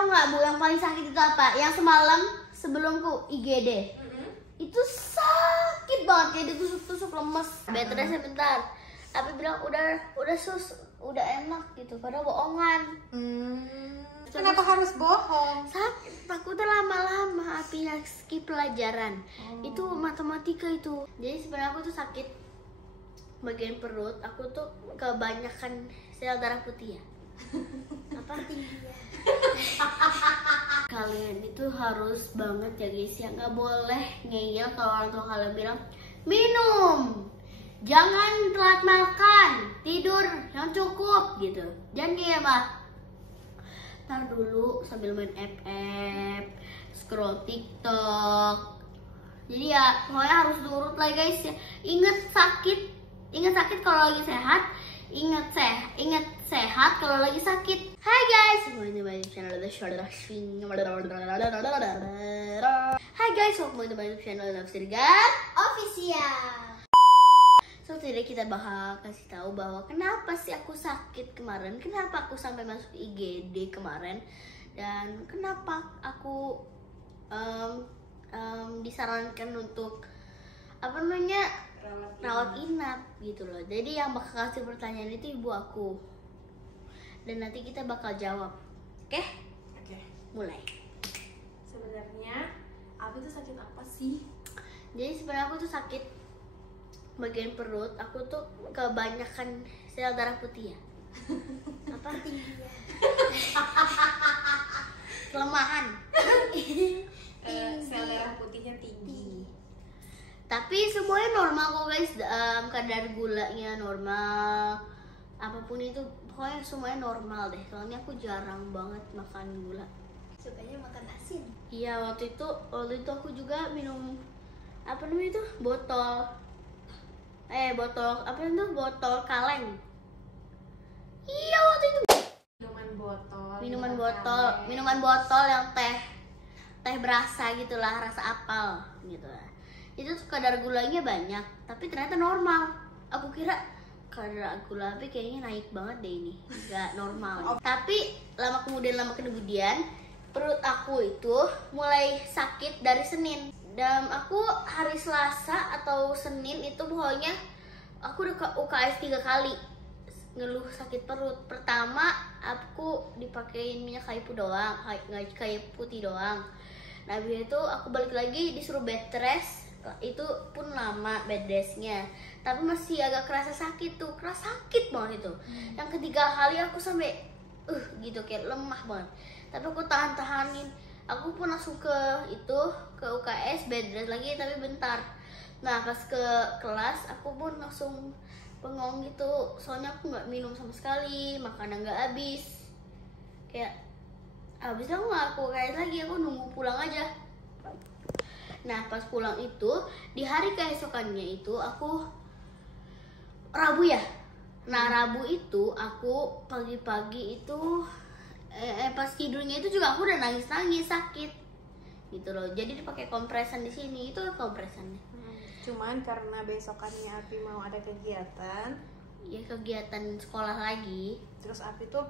tahu nggak Bu, yang paling sakit itu apa? Yang semalam sebelumku IGD. Itu sakit banget, kayak ditusuk-tusuk lemes. Bed rest sebentar. Tapi bilang udah enak gitu, padahal bohongan. Kenapa harus bohong? Sakit, takutnya lama-lama apinya skip pelajaran. Itu matematika itu. Jadi sebenarnya aku tuh sakit bagian perut. Aku tuh kebanyakan sel darah putih ya. Apa tingginya? Kalian itu harus banget ya guys ya, nggak boleh ngeyel kalau orang tua kalian bilang minum, jangan telat makan, tidur yang cukup gitu. Jangan ngeyel mah. Ntar dulu sambil main FF, scroll TikTok. Jadi ya pokoknya harus nurut lah guys ya. Ingat sakit kalau lagi sehat. Ingat sehat kalau lagi sakit. Hai guys, semuanya balik channel Hai guys, welcome to my channel Nafsirgan Official. So today kita bakal kasih tahu bahwa kenapa sih aku sakit kemarin, kenapa aku sampai masuk IGD kemarin, dan kenapa aku disarankan untuk rawat inap gitu loh. Jadi yang bakal kasih pertanyaan itu ibu aku, dan nanti kita bakal jawab. Oke? Mulai. Sebenarnya aku tuh sakit apa sih? Jadi sebenarnya aku tuh sakit bagian perut. Aku tuh kebanyakan sel darah putih ya. Apa tingginya? Kelemahan. Sel darah putihnya tinggi. Tapi semuanya normal kok guys. Kadar gulanya normal, apapun itu pokoknya semuanya normal deh. Soalnya aku jarang banget makan gula. Sukanya makan asin. Iya, waktu itu aku juga minum apa namanya itu, botol kaleng. Iya, waktu itu minuman botol yang teh berasa gitulah, rasa apel gitu lah. Itu tuh kadar gulanya banyak, tapi ternyata normal. Aku kira kadar gula tapi kayaknya naik banget deh ini, nggak normal. Tapi lama kemudian perut aku itu mulai sakit dari Senin. Dan aku hari Selasa atau Senin itu pokoknya aku udah ke UKS 3 kali ngeluh sakit perut. Pertama aku dipakein minyak kayu putih doang. Nah habis itu aku balik lagi disuruh bed rest. Itu pun lama bed restnya, tapi masih agak kerasa sakit banget itu. Yang ketiga kali aku sampai gitu kayak lemah banget, tapi aku tahanin. Aku pun langsung ke UKS bed rest lagi, tapi bentar. Nah pas ke kelas aku pun langsung bengong gitu, soalnya aku nggak minum sama sekali, makanan nggak habis. Kayak habisnya aku UKS lagi, aku nunggu pulang aja. Nah pas pulang itu di hari keesokannya itu aku Rabu ya. Nah Rabu itu aku pagi-pagi itu pas tidurnya itu juga aku udah nangis sakit gitu loh. Jadi dipakai kompresan di sini, itu kompresannya. Cuman karena besokannya Api mau ada kegiatan, Ya kegiatan sekolah lagi. terus Api tuh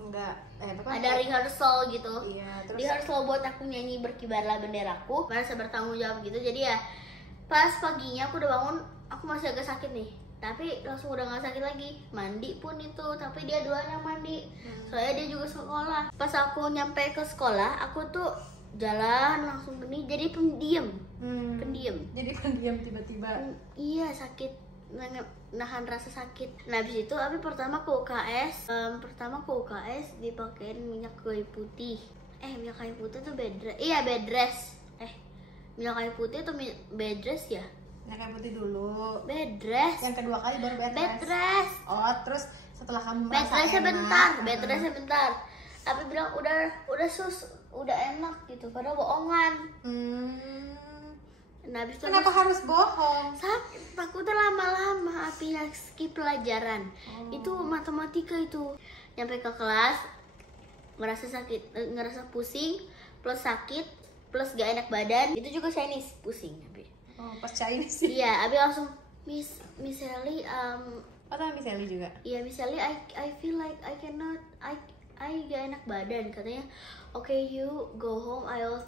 ada rehearsal gitu. Iya, terus Rehearsal buat aku nyanyi berkibarlah benderaku, merasa bertanggung jawab gitu. Jadi ya pas paginya aku udah bangun, aku masih agak sakit nih, tapi langsung udah nggak sakit lagi. Mandi pun itu, tapi dia duluan yang mandi, soalnya dia juga sekolah. Pas aku nyampe ke sekolah, aku tuh jalan langsung gini, jadi pendiam. Jadi pendiam tiba-tiba. Iya, sakit, nahan rasa sakit. Nah habis itu Abi pertama ke UKS dipakein minyak kayu putih. Minyak kayu putih tuh bed rest. Minyak kayu putih tuh bed rest ya? Minyak kayu putih dulu. Bed rest. Yang kedua kali baru bed Bed rest. rest. Oh, terus setelah kamu Bed merasa rest enak. Bed rest sebentar. Abi bilang udah enak gitu, padahal bohongan. Nah, habis itu Kenapa harus bohong? sakit, takutnya lama-lama apinya skip pelajaran. Itu matematika itu. Nyampe ke kelas merasa sakit, ngerasa pusing, plus sakit, plus gak enak badan. Itu juga Chinese, pusing Abi. Oh, pas Chinese sih. Iya, Abi langsung Miss Ellie, Oh, sama Miss Ellie juga. Iya Miss Ellie, I feel like I I gak enak badan katanya. Okay, you go home, I'll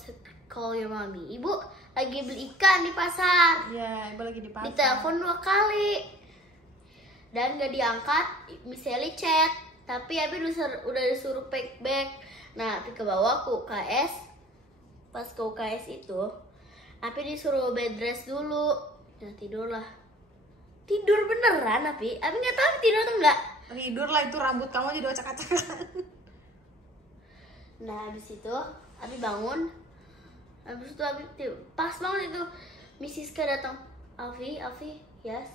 call your mommy. Ibu lagi beli ikan di pasar. Ya, ibu lagi di pasar. Ditelepon 2 kali dan gak diangkat. Miss Sally chat, tapi Abi udah disuruh pack bag. Nah, Abi ke bawah ke UKS. Pas ke UKS itu Abi disuruh bed rest dulu. Nah, tidur lah. Tidur beneran Abi nggak tahu tidur atau enggak. Tidur lah, itu rambut kamu jadi acak-acakan. Nah, habis itu Abi bangun. Habis itu Abi pas bangun itu Miss Siska datang. Alfi, yes.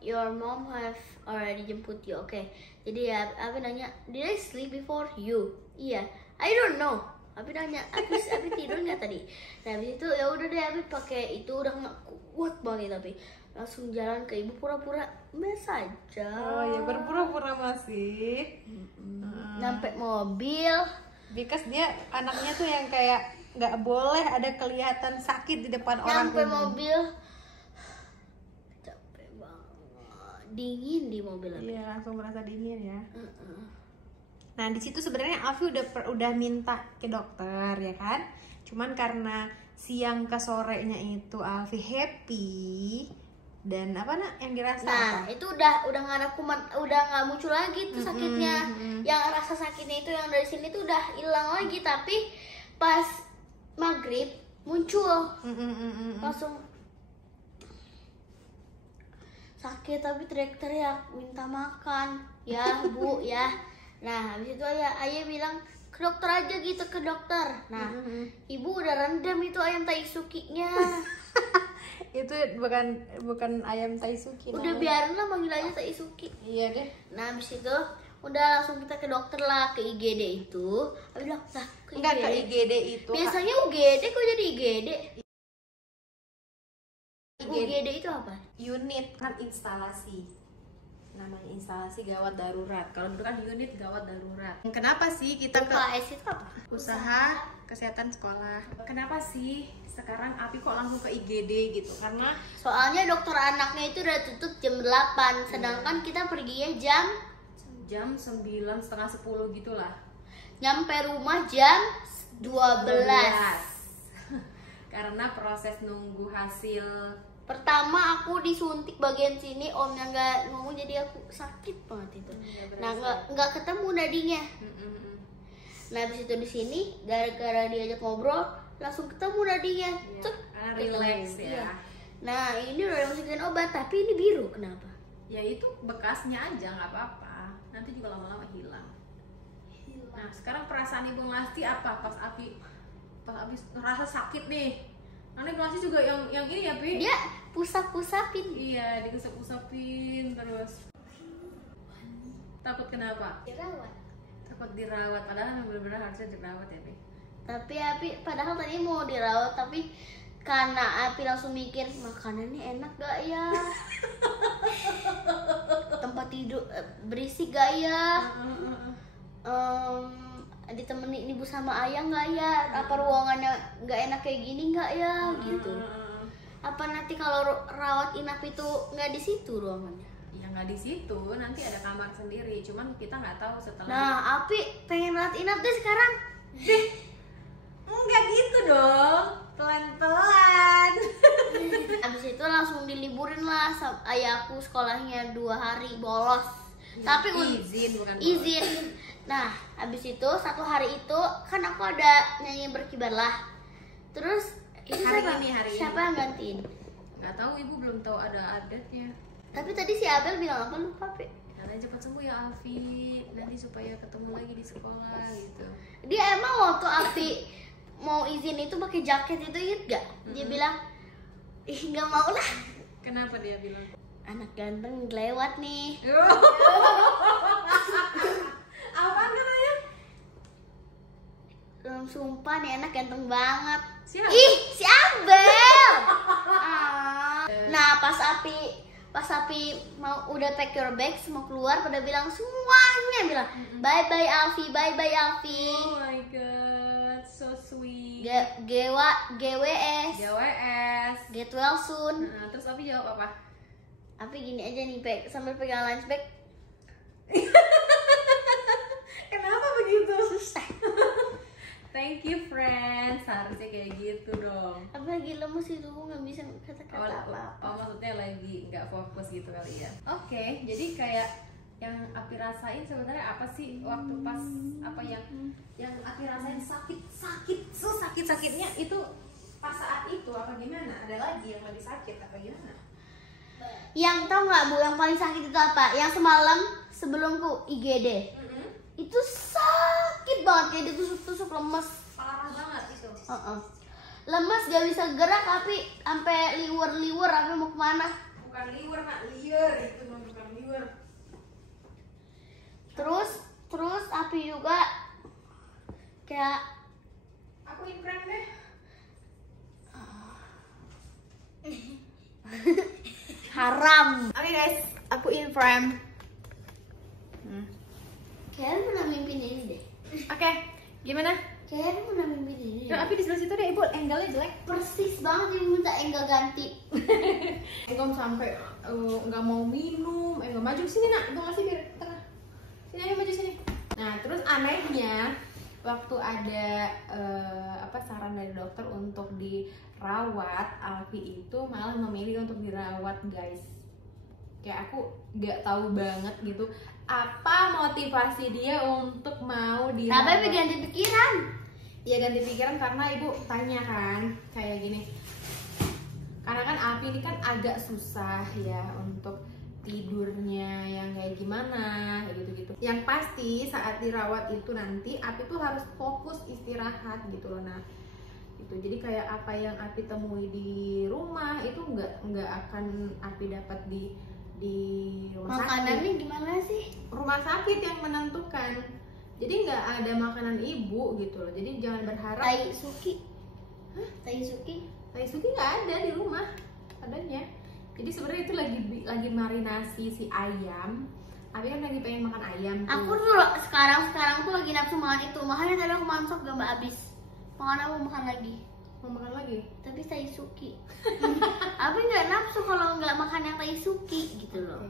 Your mom have already jemput you. Oke. Jadi ya Abi nanya, did I sleep before you? Iya. I don't know. Abi nanya, Abi tidur nggak tadi? Nah, habis itu ya udah deh Abi pakai itu udah nggak kuat banget tapi langsung jalan ke ibu pura-pura biasa aja. Oh ya, berpura-pura masih. Sampai mobil. Because dia anaknya tuh yang kayak nggak boleh ada kelihatan sakit di depan orang Sampai umum. mobil. Capek banget. Dingin di mobil. Iya, langsung merasa dingin ya. Nah, di situ sebenarnya Alfi udah minta ke dokter ya kan. Cuman karena siang ke sorenya itu Alfi happy dan apa yang dirasa Nah, apa? itu udah nggak ada kuman, udah nggak muncul lagi tuh sakitnya. Yang rasa sakitnya itu yang dari sini tuh udah hilang lagi, tapi pas maghrib muncul langsung sakit tapi teriak-teriak minta makan ya Bu ya. Nah, habis itu ayah bilang ke dokter aja gitu, ke dokter. Nah, ibu udah rendam itu ayam taisukinya. Itu bukan ayam taisuki. Udah biarin lah manggil aja taisuki. Iya deh. Nah, habis itu udah langsung kita ke dokter lah, ke IGD itu. Abi bilang, "Lah, ke Enggak, ke IGD. IGD itu. Biasanya UGD kok jadi IGD?" UGD itu apa? Unit kan instalasi. Namanya instalasi gawat darurat. Kalau dulu kan unit gawat darurat. Kenapa sih kita ke UKS itu apa? usaha kesehatan sekolah? Kenapa sih sekarang Api kok langsung ke IGD gitu? Karena Soalnya dokter anaknya itu udah tutup jam 8, sedangkan kita perginya jam 9, setengah 10 gitulah. nyampe rumah jam 12. Karena proses nunggu hasil. Pertama aku disuntik bagian sini, omnya nggak ngomong jadi aku sakit banget itu. Nah, nggak ketemu nadinya. Nah, habis itu di sini gara-gara diajak ngobrol langsung ketemu nadinya. Cek, Karena relax ya. Iya. Nah, ini udah dimasukin obat tapi ini biru, kenapa? Ya itu bekasnya aja, nggak apa-apa. Nanti juga lama-lama hilang. Nah, sekarang perasaan Ibu Lasti apa pas Api ngerasa sakit nih? Nanti Ibu Lasti juga yang ini ya, Pi? Dia pusap-pusapin. Iya, digusap-gusapin terus. Takut kenapa? Dirawat. Takut dirawat, padahal yang benar-benar harusnya dirawat ya, Pi. Tapi Api padahal tadi mau dirawat, tapi karena Api langsung mikir makanannya enak gak ya, tempat tidur berisik gak ya, ditemenin ibu sama ayah nggak ya, apa ruangannya nggak enak kayak gini nggak ya gitu. Apa nanti kalau rawat inap itu nggak di situ ruangannya? Ya nggak di situ, nanti ada kamar sendiri. Cuman kita nggak tahu setelah. Nah, Api pengen rawat inap deh sekarang. Enggak gitu dong, pelan-pelan. Abis itu langsung diliburin lah ayahku sekolahnya 2 hari bolos. Tapi izin bukan izin. Nah, abis itu 1 hari itu kan aku ada nyanyi berkibar lah. Terus itu Hari siapa ini. yang gantiin? Nggak tahu, Ibu belum tahu ada adatnya. Tapi tadi si Abel bilang apa lupa, Pi? Katanya cepat sembuh ya Alfi, nanti supaya ketemu lagi di sekolah gitu. Dia emang waktu Api mau izin itu pakai jaket itu inget gak? Dia bilang, ih nggak mau lah. Kenapa dia bilang? Anak ganteng lewat nih. Apaan katanya? Sumpah nih anak ganteng banget. Siapa? Ih, si Abel. Nah, pas Api mau udah pack your bags mau keluar, pada bilang semuanya bilang bye bye Alfi, bye bye Alfi. Oh my god, so sweet. GWS. JWS. Get well soon. Nah, terus Api jawab apa? Api gini aja nih, sambil pegang lunch bag. Thank you friends, harusnya kayak gitu dong. Aku lagi lemes itu, aku nggak bisa kata-kata apa-apa. Oh maksudnya lagi nggak fokus gitu kali ya. Oke, jadi kayak yang Api rasain sebenarnya apa sih waktu pas apa yang Api rasain sakitnya itu pas saat itu apa gimana? Ada lagi yang lebih sakit apa gimana? Yang tau nggak Bu, yang paling sakit itu apa? Yang semalam sebelumku IGD. Itu sakit banget, kayak ditusuk-tusuk, lemes. Parah banget itu. Lemes, gak bisa gerak, tapi sampai liur-liur, tapi mau kemana? Bukan liur, Kak, liur itu bukan liur. Terus Api juga kayak aku imprem deh. haram. Oke guys, aku imprem. Kayaknya pernah mimpin ini deh. Oke, gimana? Kayaknya pernah mimpin ini. Nah, Api di sebelah situ deh, Ibu. Angle-nya jelek. Persis banget, ibu minta angle ganti. Engkom sampai nggak mau minum. Engkom maju sini nak, tunggu sih biar tengah. Sini aja maju sini. Nah, terus anehnya waktu ada saran dari dokter untuk dirawat, Alfi itu malah memilih untuk dirawat, guys. Kayak aku nggak tahu banget gitu apa motivasi dia untuk mau dirawat. Tapi ganti pikiran. Ya ganti pikiran karena ibu tanya kan kayak gini. Karena kan Api ini kan agak susah ya untuk tidurnya yang kayak gimana kayak gitu-gitu. Yang pasti saat dirawat itu nanti Api tuh harus fokus istirahat gitu loh. Nah itu jadi kayak apa yang Api temui di rumah itu nggak akan Api dapat di rumah sakit. Makanannya gimana sih? Rumah sakit yang menentukan. Jadi nggak ada makanan ibu gitu loh. Jadi jangan berharap. Taisuki. Hah? Taisuki? Taisuki nggak ada di rumah adanya. Jadi sebenarnya itu lagi marinasi si ayam. Abi kan lagi pengen makan ayam tuh. Aku tuh sekarang tuh lagi nafsu makan itu. Makanya tadi aku masak gak mbak habis. Makan apa makan lagi? Mau makan lagi? Tapi taisuki. Abi nggak nafsu kalau nggak makan yang taisuki gitu loh.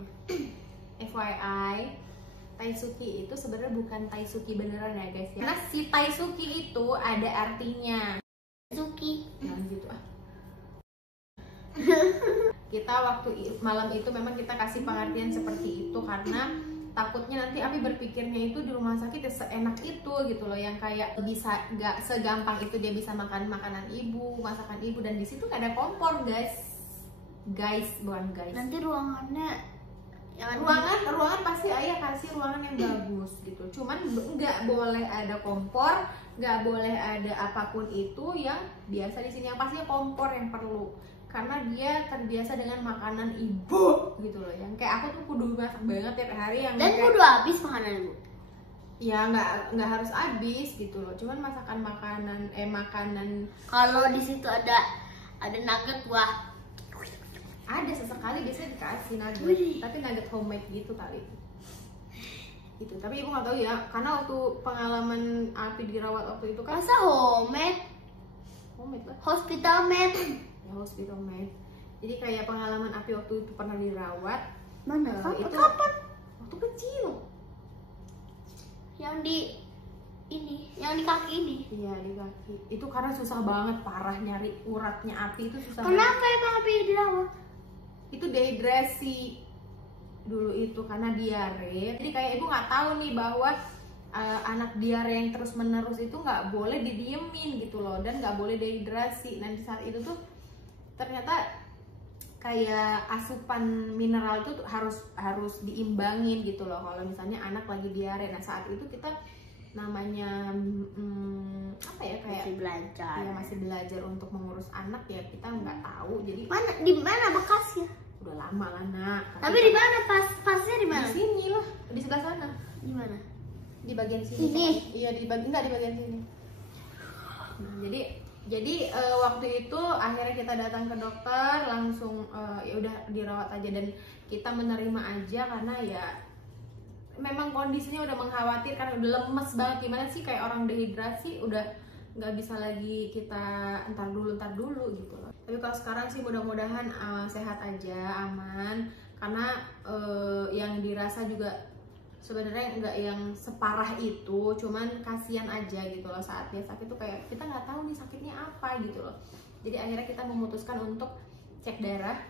FYI, taisuki itu sebenarnya bukan taisuki beneran ya guys ya. Karena si taisuki itu ada artinya. Taisuki. Nah gitu ah. Kita waktu malam itu memang kita kasih pengertian seperti itu karena takutnya nanti Abi berpikirnya itu di rumah sakit ya seenak itu gitu loh, yang kayak bisa nggak segampang itu dia bisa makan makanan ibu, masakan ibu, dan di situ nggak ada kompor guys. Bukan guys. Nanti ruangannya ruangan pasti ayah kasih ruangan yang bagus gitu. Cuman nggak boleh ada kompor, nggak boleh ada apapun itu yang biasa di sini. Yang pastinya kompor yang perlu. Karena dia terbiasa dengan makanan ibu gitu loh, yang kayak aku tuh kudu masak banget tiap hari yang dan kayak, kudu habis makanan ibu. Ya nggak harus habis gitu loh, cuman makanan Kalau di situ ada nugget, wah ada sesekali biasanya dikasih nugget. Wih. Tapi nugget homemade gitu kali gitu. Tapi ibu nggak tahu ya, karena waktu pengalaman Api dirawat waktu itu kan masa homemade lah, hospital made. Hospital made. Jadi kayak pengalaman Api waktu itu pernah dirawat. Mana? Itu Kapan? waktu kecil. Yang di kaki ini. Iya di kaki. Itu karena susah banget, parah nyari uratnya Api itu susah. Kenapa emang Api dirawat? Itu dehidrasi dulu itu karena diare. Jadi kayak ibu nggak tahu nih bahwa anak diare yang terus menerus itu nggak boleh didiemin gitu loh, dan nggak boleh dehidrasi. Nah di saat itu tuh ternyata kayak asupan mineral itu harus diimbangin gitu loh kalau misalnya anak lagi diare. Nah saat itu kita namanya apa ya, kayak masih belajar untuk mengurus anak ya, kita nggak tahu. Jadi Di mana bekasnya? udah lama lah nak. Tapi di mana pasnya di mana? Di sini lah, di sebelah sana. Di mana? Di bagian sini. Sini? Iya di bagian sini. Nah, jadi waktu itu akhirnya kita datang ke dokter langsung ya udah dirawat aja, dan kita menerima aja karena ya memang kondisinya udah mengkhawatirkan, udah lemes banget. Gimana sih kayak orang dehidrasi udah nggak bisa lagi kita entar dulu gitu loh. Tapi kalau sekarang sih mudah-mudahan sehat aja, aman, karena yang dirasa juga sebenarnya nggak yang separah itu, cuman kasihan aja gitu loh saat dia sakit tuh kayak kita nggak tahu nih sakitnya apa gitu loh. Jadi akhirnya kita memutuskan untuk cek darah.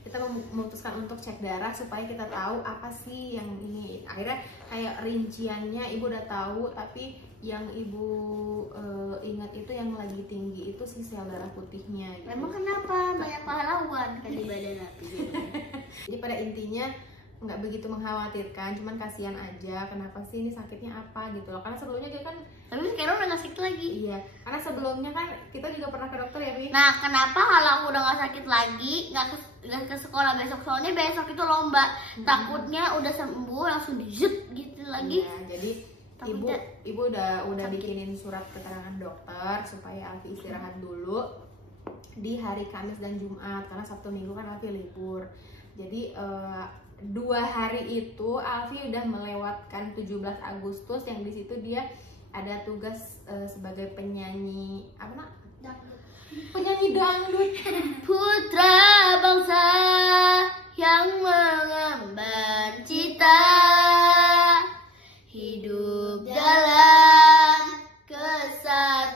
Kita memutuskan untuk cek darah supaya kita tahu apa sih yang ini. Akhirnya kayak rinciannya ibu udah tahu, tapi yang ibu ingat itu yang lagi tinggi itu si sel darah putihnya gitu. Emang kenapa banyak pahlawan kan di badan Api gitu. Jadi pada intinya nggak begitu mengkhawatirkan, cuman kasihan aja kenapa sih ini sakitnya apa gitu loh. Karena sebelumnya dia kan, Tapi sekarang udah gak sakit lagi. iya, karena sebelumnya kan kita juga pernah ke dokter ya, Pi. Nah, kenapa kalau aku udah gak sakit lagi, gak ke sekolah besok? Soalnya besok itu lomba. Takutnya udah sembuh langsung dijut gitu lagi. Iya, jadi Takutnya ibu udah bikinin surat keterangan dokter supaya Alfi istirahat dulu di hari Kamis dan Jumat, karena Sabtu Minggu kan Alfi libur. Jadi 2 hari itu Alfi udah melewatkan 17 Agustus yang di situ dia ada tugas sebagai penyanyi apa nak? Penyanyi dangdut. putra bangsa yang mengemban cita hidup dalam kesatuan.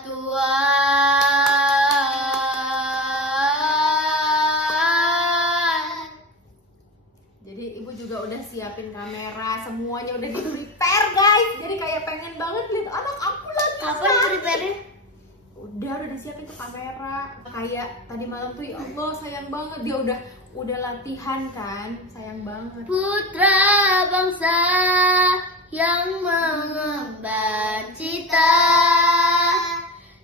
Jadi ibu juga udah siapin kamera, semuanya udah di prepare guys. Jadi kayak pengen banget lihat anak aku lagi. Kapan prepare-nya? Udah disiapin tuh kamera. Kayak tadi malam tuh ya Allah sayang banget, dia udah latihan kan, sayang banget. Putra bangsa yang mengemban cita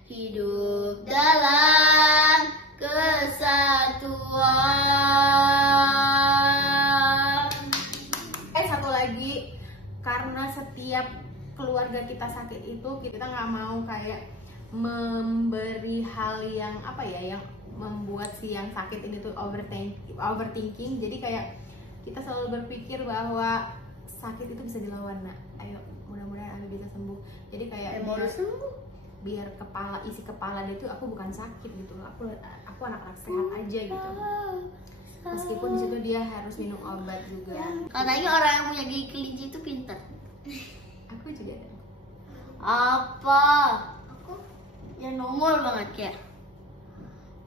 hidup dalam kesatuan. Satu lagi, karena setiap keluarga kita sakit itu kita nggak mau kayak memberi hal yang apa ya, yang membuat si yang sakit ini tuh overthinking. Jadi kayak kita selalu berpikir bahwa sakit itu bisa dilawan. Nah, ayo mudah-mudahan Abi bisa sembuh. Jadi kayak Mau sembuh? biar isi kepala dia tuh aku bukan sakit gitu, aku anak-anak sehat aja gitu. Meskipun di situ dia harus minum obat juga. Katanya orang yang punya gigi kelinci itu pintar. Aku juga ada. Apa? Aku yang nongol banget ya.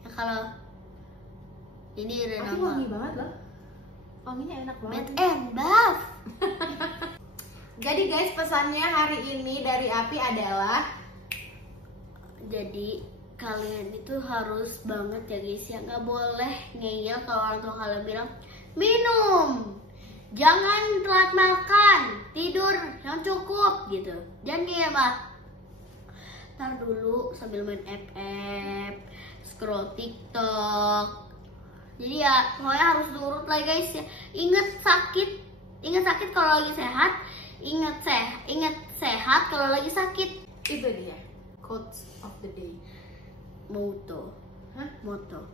Ya kalau ini udah Aku nongol. wangi banget loh. Wanginya enak banget. Bed and bath. Jadi guys, pesannya hari ini dari Api adalah Jadi kalian itu harus banget ya guys ya, nggak boleh ngeyel kalau orang tua kalian bilang minum, jangan telat makan, tidur yang cukup gitu. Jangan kayak mah ntar dulu sambil main FF, scroll TikTok. Jadi ya pokoknya harus nurut lah guys ya. Ingat sakit kalau lagi sehat, ingat sehat kalau lagi sakit. itu dia quotes of the day. Moto. Hah? Moto.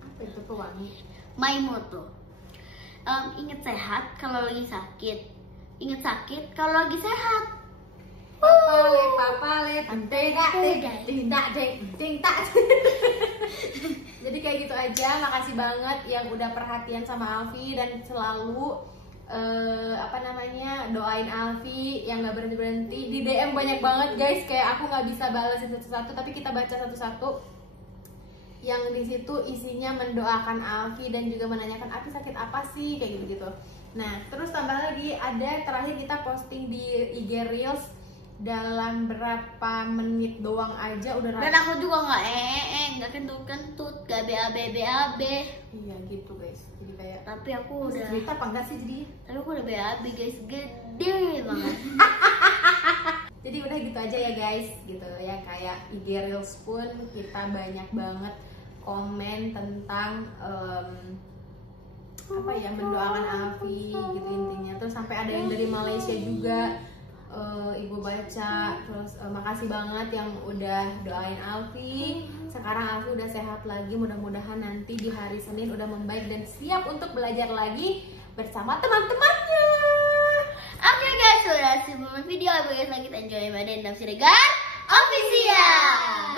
Apa itu pewangi? My moto. Ingat sehat kalau lagi sakit. Ingat sakit kalau lagi sehat. Papale, tidak. Jadi kayak gitu aja. Makasih banget yang udah perhatian sama Alfi dan selalu doain Alfi yang nggak berhenti. Di DM banyak banget guys, kayak aku nggak bisa balasin satu-satu, tapi kita baca satu-satu. Yang di situ isinya mendoakan Alfi dan juga menanyakan Alfi sakit apa sih, kayak gitu-gitu. Nah, terus tambah lagi ada terakhir kita posting di IG Reels dalam berapa menit doang aja udah Dan aku juga nggak kentut, gak BAB. Iya gitu guys. Jadi kayak Tapi aku udah. cerita apa enggak sih jadi? Tapi aku udah BAB guys, gede banget. Jadi udah gitu aja ya guys, gitu ya. Kayak IG Reels pun kita banyak banget komen tentang mendoakan Alfi gitu intinya. Terus sampai ada yang dari Malaysia juga ibu baca. Terus makasih banget yang udah doain Alfi. Sekarang Alfi udah sehat lagi, mudah-mudahan nanti di hari Senin udah membaik dan siap untuk belajar lagi bersama teman-temannya. Oke guys, sudah sebelum video, guys, kita enjoy Badan dan Siregar Official.